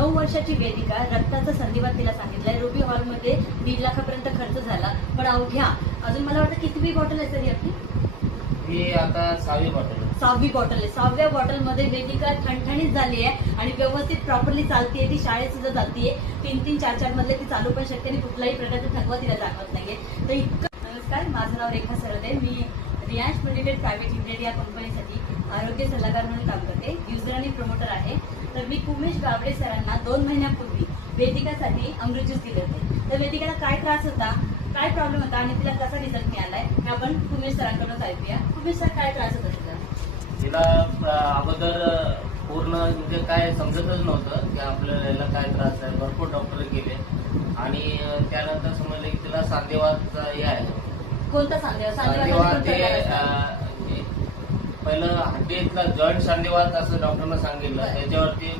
9 वर्षाची वेदिका रक्ताचा संधिवात तिला सांगितलाय. रुबी हॉलमध्ये 1.5 लाखापर्यंत खर्च झाला. पण अवघ्या अजून मला वाटतं कितवी बॉटल आहे तरी आपली? ही आता 6वी बॉटल आहे. 6वी बॉटल आहे. 6व्या बॉटलमध्ये वेदिका ठणठणीत झाली आहे आणि व्यवस्थित प्रॉपरली चालतीये. ती शाळेत सुद्धा जातीये. 3-3, 4-4 मधले ती चालू पण शकते आणि कुठलाही प्रकारचा थकवा तिला जाणवत नाहीये. तर इतकं. नमस्कार, माझं नाव रेखा सरदे. मी रियांश मेडिटेड प्रायव्हेट लिमिटेड या कंपनीसाठी आरोग्य सल्लागार म्हणून काम करते. युजर आणि प्रमोटर आहे. तर मी उमेश गावडे सरांना 2 महिन्यापूर्वी वेदिकासाठी अमृत ज्यूस दिले होते. तर वेदिकाला काय त्रास होता, काय प्रॉब्लेम होता आणि तिला कसा रिझल्ट मिळालाय हे आपण उमेश सरांकडून ऐकूया. उमेश सर, काय त्रास होता तुला? तिला अगोदर पूर्ण म्हणजे काय समजतच नव्हतं की आपल्याला याला काय त्रास आहे. भरपूर डॉक्टर गेले आणि त्यानंतर समजलं की तिला सांधेवातचा हे आहे. कोणता सांधेवात? सांधेवात हे पहिलं हड्डीतला जॉईंट सांधेवात असं डॉक्टरनं सांगितलं. त्याच्यावरती